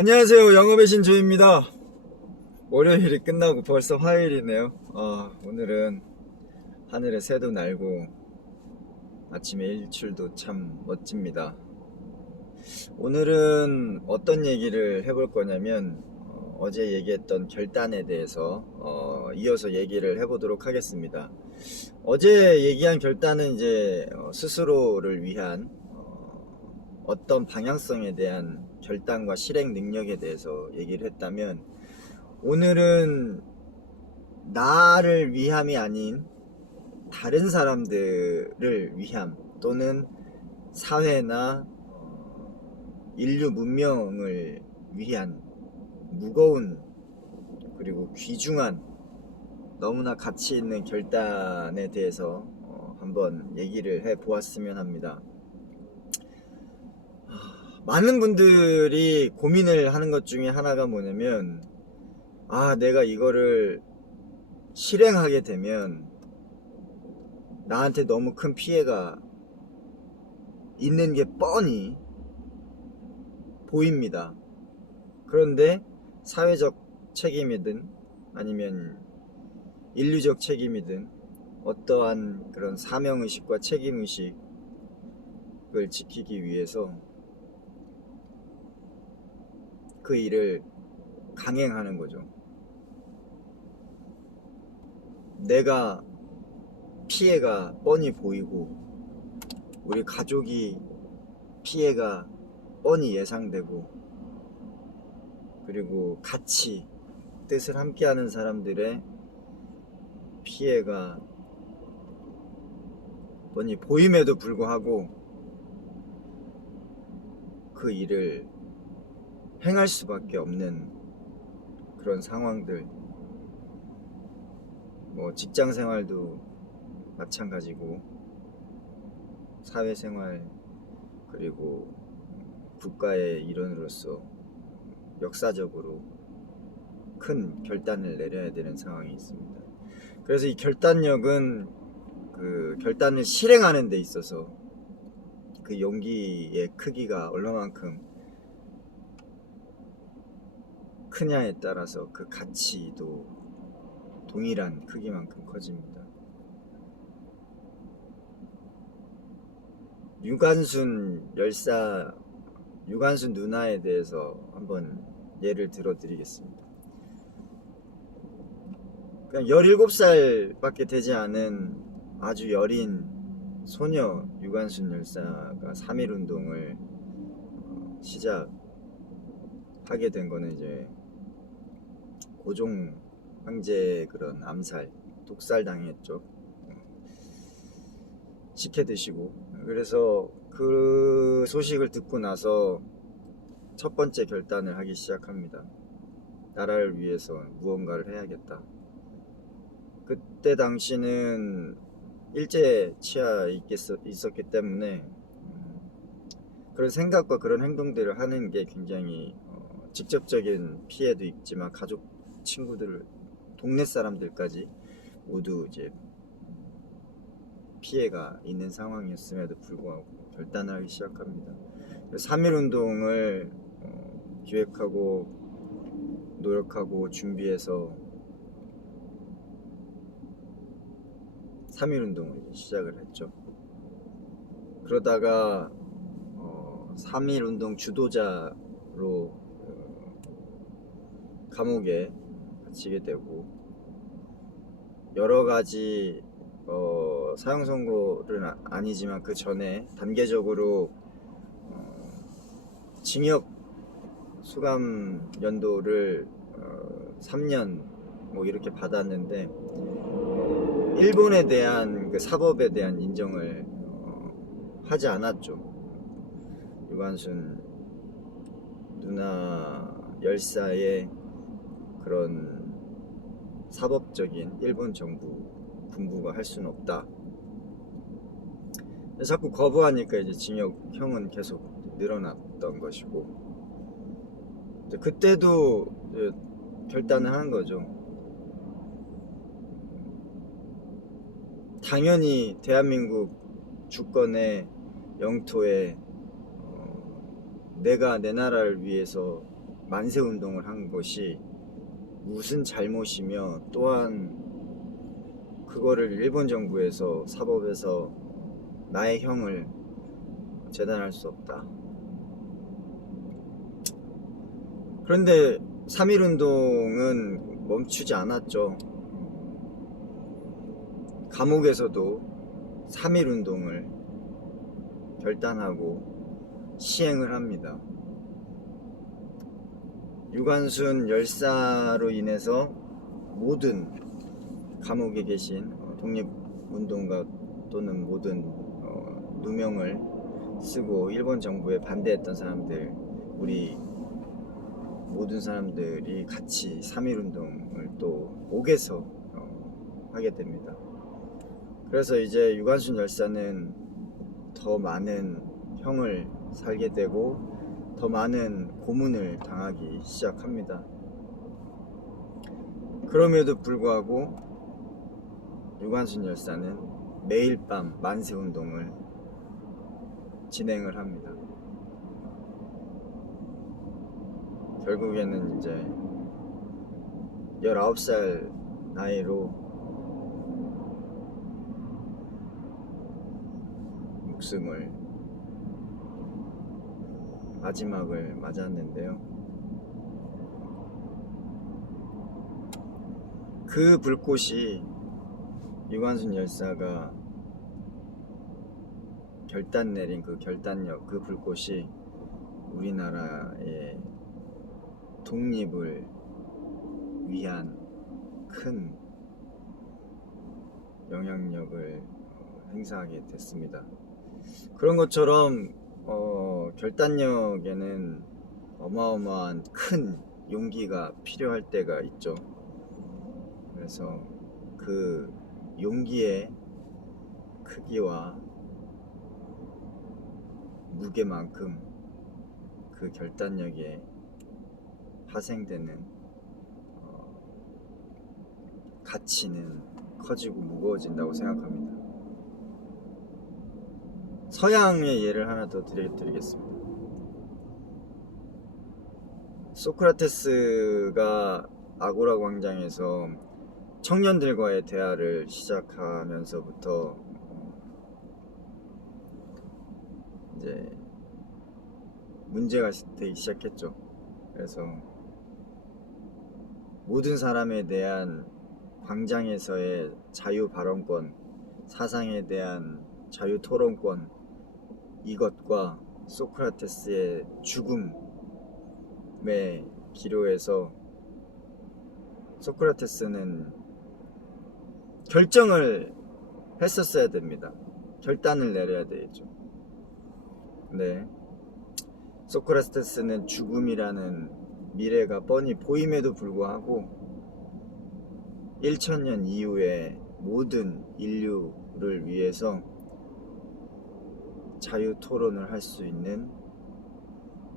안녕하세요. 영업의 신 조입니다. 월요일이 끝나고 벌써 화요일이네요. 오늘은 하늘에 새도 날고 아침에 일출도 참 멋집니다. 오늘은 어떤 얘기를 해볼 거냐면 어제 얘기했던 결단에 대해서 이어서 얘기를 해보도록 하겠습니다. 어제 얘기한 결단은 이제 스스로를 위한 어떤 방향성에 대한 결단과 실행 능력에 대해서 얘기를 했다면, 오늘은 나를 위함이 아닌 다른 사람들을 위함, 또는 사회나 인류 문명을 위한 무거운 그리고 귀중한 너무나 가치 있는 결단에 대해서 한번 얘기를 해 보았으면 합니다. 많은 분들이 고민을 하는 것 중에 하나가 뭐냐면, 내가 이거를 실행하게 되면 나한테 너무 큰 피해가 있는 게 뻔히 보입니다. 그런데 사회적 책임이든 아니면 인류적 책임이든 어떠한 그런 사명의식과 책임의식을 지키기 위해서 그 일을 강행하는 거죠. 내가 피해가 뻔히 보이고 우리 가족이 피해가 뻔히 예상되고, 그리고 같이 뜻을 함께하는 사람들의 피해가 뻔히 보임에도 불구하고 그 일을 행할 수밖에 없는 그런 상황들, 직장 생활도 마찬가지고 사회생활, 그리고 국가의 일원으로서 역사적으로 큰 결단을 내려야 되는 상황이 있습니다. 그래서 이 결단력은 그 결단을 실행하는 데 있어서 그 용기의 크기가 얼마만큼 크냐에 따라서 그 가치도 동일한 크기만큼 커집니다. 유관순 열사, 유관순 누나에 대해서 한번 예를 들어 드리겠습니다. 그냥 17살밖에 되지 않은 아주 여린 소녀 유관순 열사가 3.1운동을 시작하게 된 거는 이제 고종 황제 그런 암살, 독살 당했죠. 식혜 드시고. 그래서 그 소식을 듣고 나서 첫 번째 결단을 하기 시작합니다. 나라를 위해서 무언가를 해야겠다. 그때 당시는 일제 치하 있었기 때문에 그런 생각과 그런 행동들을 하는 게 굉장히 직접적인 피해도 있지만 가족, 친구들, 동네 사람들까지 모두 이제 피해가 있는 상황이었음에도 불구하고 결단을 하기 시작합니다. 3.1운동을 기획하고 노력하고 준비해서 3.1운동을 시작을 했죠. 그러다가 3.1운동 주도자로 감옥에 갇히게 되고, 여러 가지 사형 선고는 아니지만 그 전에 단계적으로 징역 수감 연도를 3년 이렇게 받았는데, 일본에 대한 그 사법에 대한 인정을 하지 않았죠. 유관순 누나 열사의 그런 사법적인 일본 정부 군부가 할 수는 없다. 자꾸 거부하니까 이제 징역형은 계속 늘어났던 것이고, 그때도 결단을 하는 거죠. 당연히 대한민국 주권의 영토에 내가 내 나라를 위해서 만세운동을 한 것이 무슨 잘못이며, 또한 그거를 일본 정부에서 사법에서 나의 형을 재단할 수 없다. 그런데 3.1운동은 멈추지 않았죠. 감옥에서도 3.1운동을 결단하고 시행을 합니다. 유관순 열사로 인해서 모든 감옥에 계신 독립운동가 또는 모든 누명을 쓰고 일본 정부에 반대했던 사람들, 우리 모든 사람들이 같이 3.1운동을 또 옥에서 하게 됩니다. 그래서 이제 유관순 열사는 더 많은 형을 살게 되고 더 많은 고문을 당하기 시작합니다. 그럼에도 불구하고 유관순 열사는 매일 밤 만세운동을 진행을 합니다. 결국에는 이제 19살 나이로 목숨을 마지막을 맞았는데요. 그 불꽃이, 유관순 열사가 결단 내린 그 결단력, 그 불꽃이 우리나라의 독립을 위한 큰 영향력을 행사하게 됐습니다. 그런 것처럼 결단력에는 어마어마한 큰 용기가 필요할 때가 있죠. 그래서 그 용기의 크기와 무게만큼 그 결단력에 파생되는 가치는 커지고 무거워진다고 생각합니다. 서양의 예를 하나 더 드리겠습니다. 소크라테스가 아고라 광장에서 청년들과의 대화를 시작하면서부터 이제 문제가 되기 시작했죠. 그래서 모든 사람에 대한 광장에서의 자유 발언권, 사상에 대한 자유 토론권, 이것과 소크라테스의 죽음의 기로에서 소크라테스는 결정을 했었어야 됩니다. 결단을 내려야 되죠. 네. 소크라테스는 죽음이라는 미래가 뻔히 보임에도 불구하고 1000년 이후에 모든 인류를 위해서 자유 토론을 할 수 있는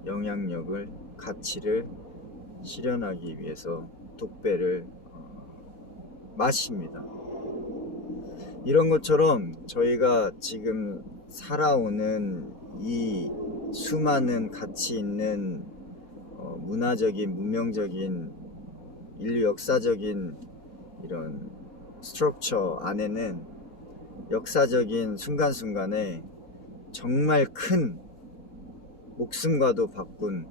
영향력을, 가치를 실현하기 위해서 독배를 마십니다. 이런 것처럼 저희가 지금 살아오는 이 수많은 가치 있는 문화적인, 문명적인, 인류 역사적인 이런 스트럭처 안에는 역사적인 순간순간에 정말 큰 목숨과도 바꾼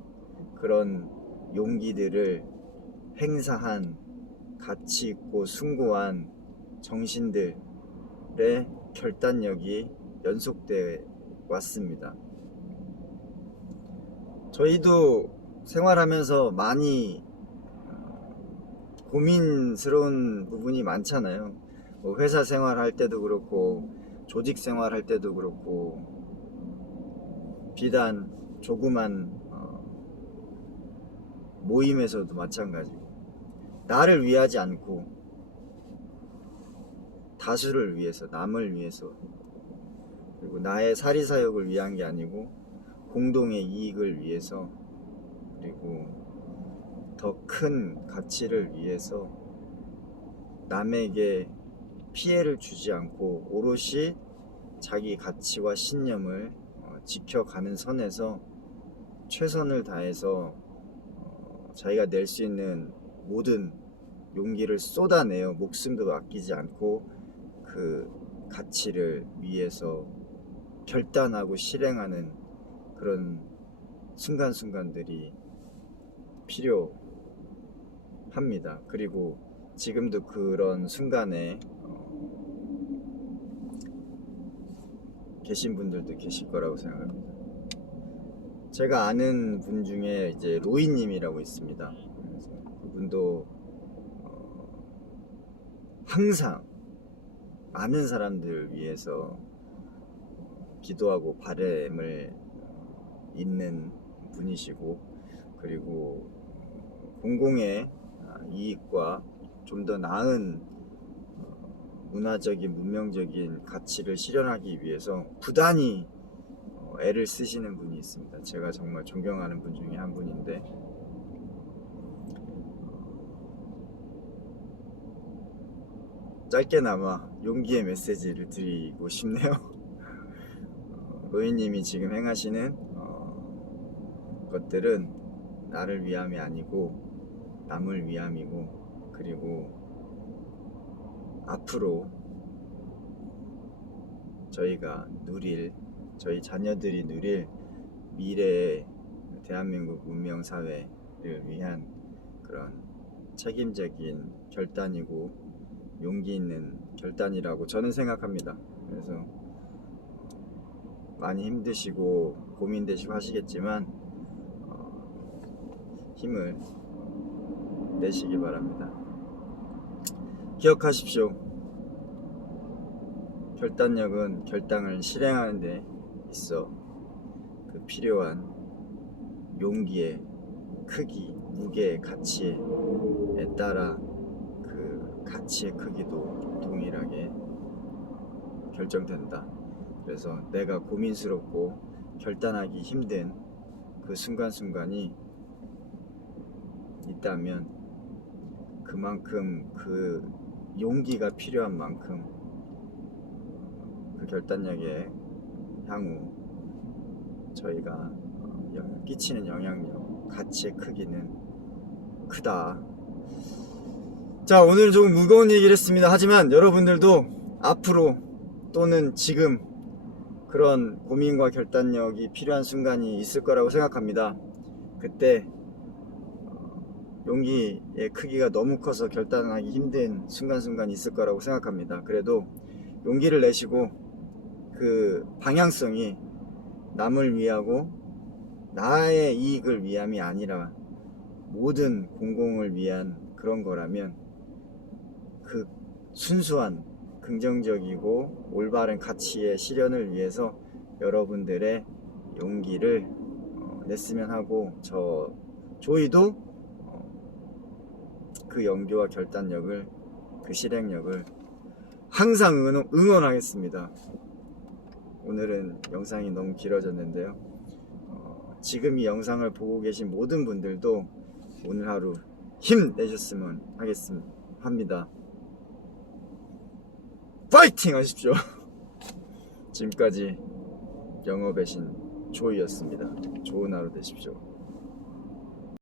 그런 용기들을 행사한 가치 있고 숭고한 정신들의 결단력이 연속돼 왔습니다. 저희도 생활하면서 많이 고민스러운 부분이 많잖아요. 뭐 회사 생활할 때도 그렇고 조직 생활할 때도 그렇고 비단 조그만 모임에서도 마찬가지고 나를 위하지 않고 다수를 위해서, 남을 위해서, 그리고 나의 사리사욕을 위한 게 아니고 공동의 이익을 위해서, 그리고 더 큰 가치를 위해서 남에게 피해를 주지 않고 오롯이 자기 가치와 신념을 지켜가는 선에서 최선을 다해서 자기가 낼 수 있는 모든 용기를 쏟아내어 목숨도 아끼지 않고 그 가치를 위해서 결단하고 실행하는 그런 순간순간들이 필요합니다. 그리고 지금도 그런 순간에 계신 분들도 계실 거라고 생각합니다. 제가 아는 분 중에 이제 로이님이라고 있습니다. 그래서 그분도 항상 많은 사람들 위해서 기도하고 바람을 잇는 분이시고, 그리고 공공의 이익과 좀 더 나은 문화적인 문명적인 가치를 실현하기 위해서 부단히 애를 쓰시는 분이 있습니다. 제가 정말 존경하는 분 중에 한 분인데, 짧게나마 용기의 메시지를 드리고 싶네요. 로이님이 지금 행하시는 것들은 나를 위함이 아니고 남을 위함이고, 그리고 앞으로 저희가 누릴, 저희 자녀들이 누릴 미래의 대한민국 문명사회를 위한 그런 책임적인 결단이고 용기 있는 결단이라고 저는 생각합니다. 그래서 많이 힘드시고 고민되시고 하시겠지만 힘을 내시기 바랍니다. 기억하십시오. 결단력은 결단을 실행하는 데 있어 그 필요한 용기의 크기, 무게의 가치에 따라 그 가치의 크기도 동일하게 결정된다. 그래서 내가 고민스럽고 결단하기 힘든 그 순간순간이 있다면 그만큼 그 용기가 필요한 만큼 그 결단력에 향후 저희가 끼치는 영향력, 가치의 크기는 크다. 자, 오늘 조금 무거운 얘기를 했습니다. 하지만 여러분들도 앞으로 또는 지금 그런 고민과 결단력이 필요한 순간이 있을 거라고 생각합니다. 그때 용기의 크기가 너무 커서 결단하기 힘든 순간순간이 있을 거라고 생각합니다. 그래도 용기를 내시고 그 방향성이 남을 위하고 나의 이익을 위함이 아니라 모든 공공을 위한 그런 거라면 그 순수한 긍정적이고 올바른 가치의 실현을 위해서 여러분들의 용기를 냈으면 하고, 저희도 그 용기와 결단력을, 그 실행력을 항상 응원하겠습니다. 오늘은 영상이 너무 길어졌는데요. 지금 이 영상을 보고 계신 모든 분들도 오늘 하루 힘내셨으면 합니다. 파이팅 하십시오. 지금까지 영업의 신 조이였습니다. 좋은 하루 되십시오.